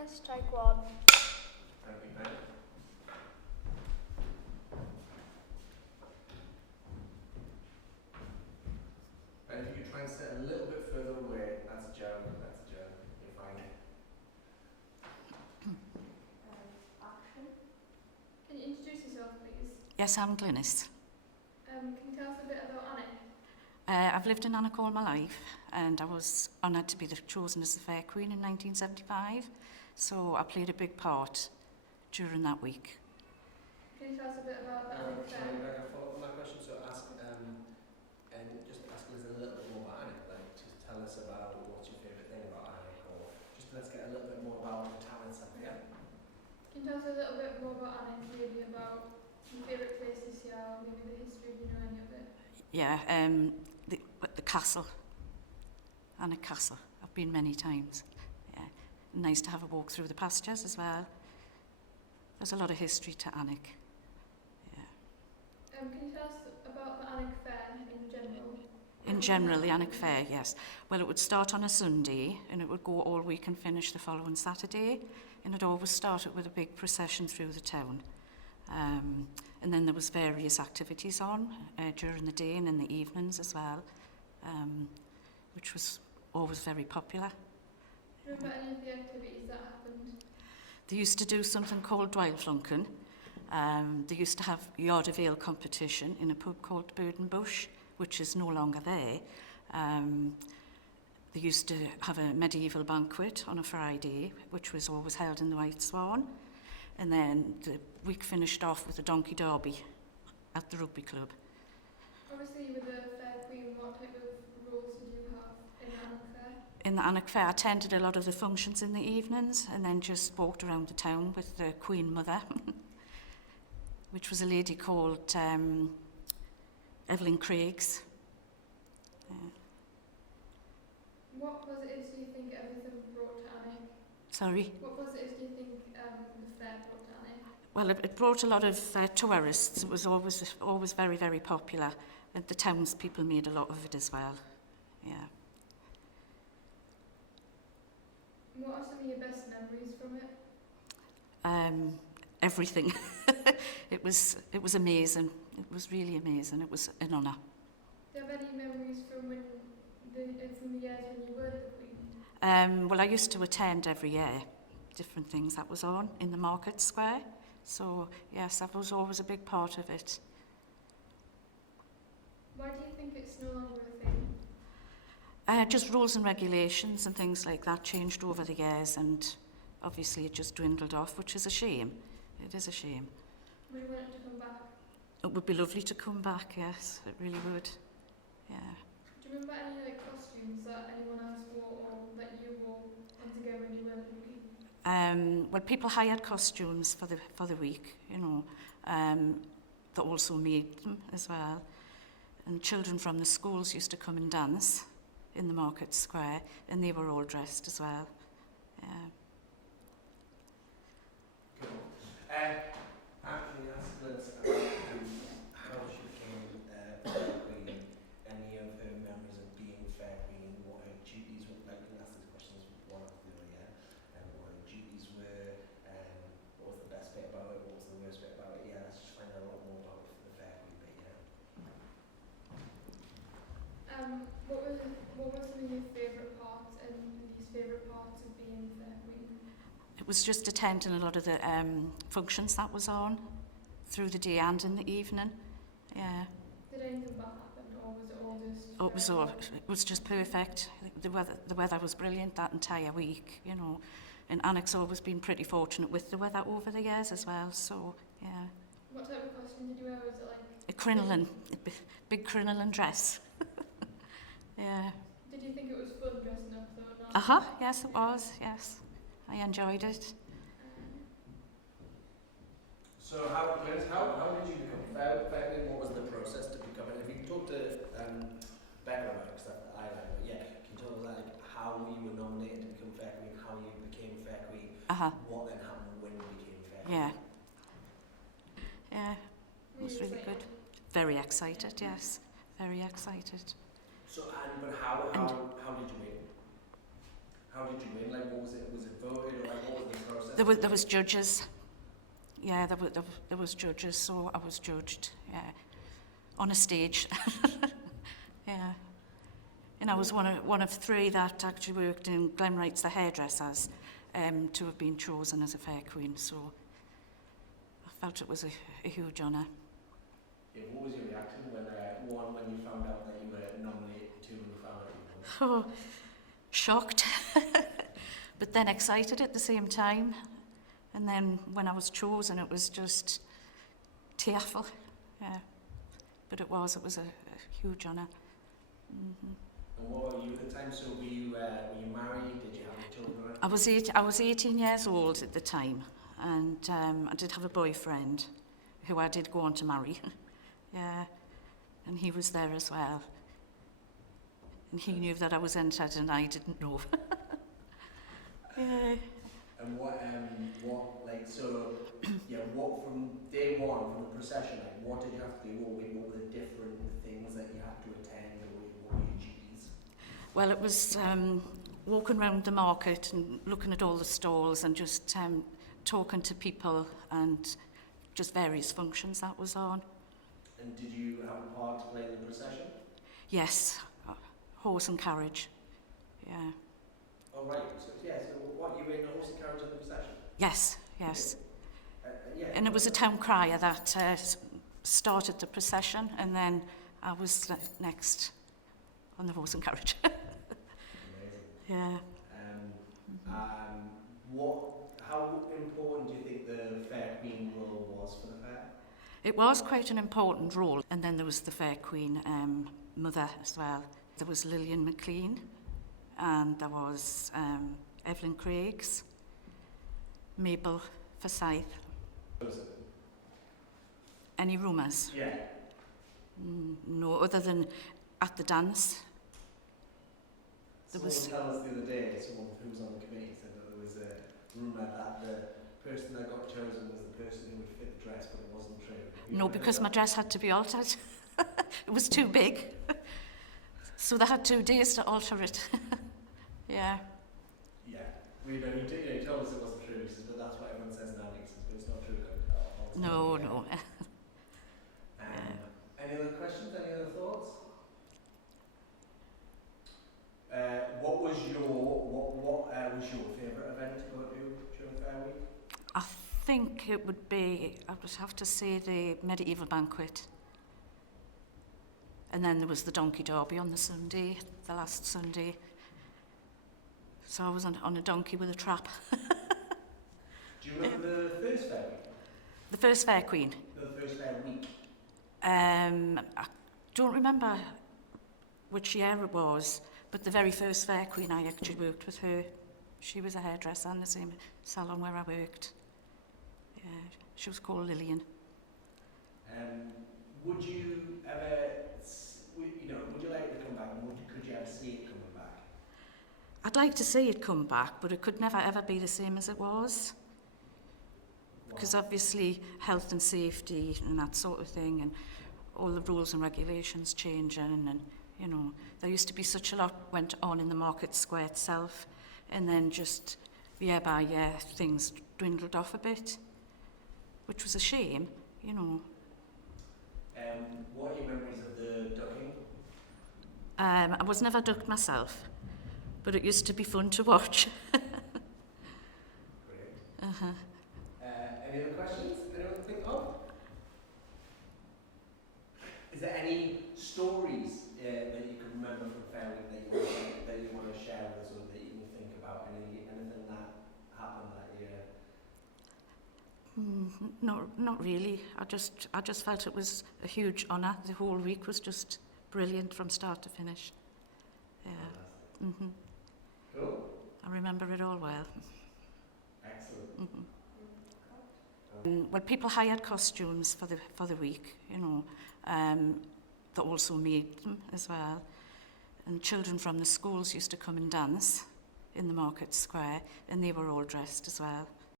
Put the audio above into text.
Glynis, strike one. Thank you, Ben. And if you could try and sit a little bit further away, that's Joe, you're fine. Action. Can you introduce yourself, please? Yes, I'm Glynis. Can you tell us a bit about Alnwick? I've lived in Alnwick all my life, and I was honoured to be chosen as the Fair Queen in 1975, so I played a big part during that week. Can you tell us a bit about the Alnwick Fair? Can I follow up on that question? So ask, and just ask us a little bit more about Alnwick, like just tell us about what's your favourite thing about Alnwick, or just let's get a little bit more about the town itself, yeah? Can you tell us a little bit more about Alnwick, maybe about your favourite places here, maybe the history, if you know any of it? Yeah, the castle, Alnwick Castle. I've been many times. Yeah, nice to have a walk through the pastures as well. There's a lot of history to Alnwick. Yeah. Can you tell us about the Alnwick Fair in general? In general, the Alnwick Fair, yes. Well, it would start on a Sunday and it would go all week and finish the following Saturday. And it always started with a big procession through the town. And then there was various activities on during the day and in the evenings as well, which was always very popular. Do you remember any of the activities that happened? They used to do something called Dwylflunken. They used to have yard of ale competition in a pub called Bird and Bush, which is no longer there. They used to have a medieval banquet on a Friday, which was always held in the White Swan. And then the week finished off with a donkey derby at the rugby club. Obviously, you were the Fair Queen. What type of roles did you have in the Alnwick Fair? In the Alnwick Fair, I attended a lot of the functions in the evenings and then just walked around the town with the Queen Mother, which was a lady called Evelyn Craigs. What positives do you think everything brought to Alnwick? Sorry? What positives do you think the fair brought to Alnwick? Well, it brought a lot of tourists. It was always very, very popular. And the townspeople made a lot of it as well. Yeah. What are some of your best memories from it? Everything. It was amazing. It was really amazing. It was an honour. Do you have any memories from the years when you were the Queen? Well, I used to attend every year different things that was on in the market square. So, yes, that was always a big part of it. Why do you think it's no longer a thing? Just rules and regulations and things like that changed over the years, and obviously it just dwindled off, which is a shame. It is a shame. Would you want it to come back? It would be lovely to come back, yes, it really would. Yeah. Do you remember any costumes that anyone else wore or that you wore once again when you were the Queen? Well, people hired costumes for the week, you know. They also made them as well. And children from the schools used to come and dance in the market square, and they were all dressed as well. Yeah. Cool. Actually, ask Liz about how she became Fair Queen, any of her memories of being Fair Queen, what her duties were like. You can ask these questions one after the other, yeah? And what her duties were, what was the best bit about it, what was the worst bit about it. Yeah, let's just find out a lot more about the Fair Queen bit, yeah? What were some of your favourite parts and least favourite parts of being Fair Queen? It was just attending a lot of the functions that was on through the day and in the evening. Yeah. Did anything bad happen, or was it all just... It was just perfect. The weather was brilliant that entire week, you know. And Alnwick's always been pretty fortunate with the weather over the years as well, so, yeah. What type of costume did you wear? Was it like... A crinoline, big crinoline dress. Yeah. Did you think it was fun dressing up though? Not Yes it was, yes. I enjoyed it. So how did you become Fair Queen? What was the process to become it? If you can talk to Becca about it, 'cause I like it, yeah. Can you talk about like how you were nominated to become Fair Queen, how you became Fair Queen, what then happened when you became Fair Queen? Yeah. Yeah, it was really good. Very excited, yes. Very excited. So, but how did you win? How how did you win? Like, what was it? Was it voted, or like, what was the process? There was judges. Yeah, there was judges, so I was judged. Yeah, on a stage. Yeah, and I was one of three that actually worked in Glenwright's, the hairdressers, to have been chosen as a fair queen. So I felt it was a huge honour. Yeah, what was your reaction when you found out that you were nominated, two when you found out you won? Oh, shocked, but then excited at the same time. And then when I was chosen, it was just tearful. Yeah, but it was a huge honour. Mm-hmm. And what were you at the time? So were you married? Did you have children? I was 18 years old at the time, and I did have a boyfriend who I did go on to marry. Yeah, and he was there as well. And he knew that I was entered, and I didn't know. Yeah. And what from day one, from the procession, like, what did you have to do? What were the different things that you had to attend, or what were your duties? Well, it was walking around the market and looking at all the stalls and just talking to people and just various functions that was on. And did you have a part to play in the procession? Yes, horse and carriage. Yeah. Oh, right. So what, you were in a horse and carriage in the procession? Yes, yes. Yeah. And it was a town crier that started the procession, and then I was next on the horse and carriage. Amazing. Yeah. How important do you think the Fair Queen role was for the fair? It was quite an important role, and then there was the Fair Queen mother as well. There was Lillian McLean, and there was Evelyn Craigs, Mabel Forsyth. Any rumours? Yeah. No, other than at the dance. Someone tell us the other day, someone who was on the committee said that there was a rumour that the person that got chosen was the person who would fit the dress, but it wasn't true. No, because my dress had to be altered. It was too big. So they had 2 days to alter it. Yeah. Yeah. You told us it wasn't true, but that's what everyone says nowadays, but it's not true. No. Any other questions? Any other thoughts? What was your favourite event to go to during Fair Week? I think it would be, I would have to say, the medieval banquet. And then there was the donkey derby on the Sunday, the last Sunday. So I was on a donkey with a trap. Do you remember the first Fair Week? The first Fair Queen? The first Fair Week? I don't remember which year it was, but the very first Fair Queen, I actually worked with her. She was a hairdresser in the same salon where I worked. Yeah, she was called Lillian. Would you ever, would you like it to come back, and could you ever see it coming back? I'd like to see it come back, but it could never ever be the same as it was. Because obviously health and safety and that sort of thing, and all the rules and regulations changing, and there used to be such a lot went on in the market square itself, and then just year by year things dwindled off a bit, which was a shame. What are your memories of the ducking? I was never ducked myself, but it used to be fun to watch. Great. Any other questions? Anyone to think of? Is there any stories that you can remember from Fair Week that you want to share with us, or that you can think about? Anything that happened that year? Not really. I just felt it was a huge honour. The whole week was just brilliant from start to finish. Yeah. Mm-hmm. Cool. I remember it all well. Excellent. Mm-hmm. Well, people hired costumes for the week, that also made them as well. And children from the schools used to come and dance in the market square, and they were all dressed as well.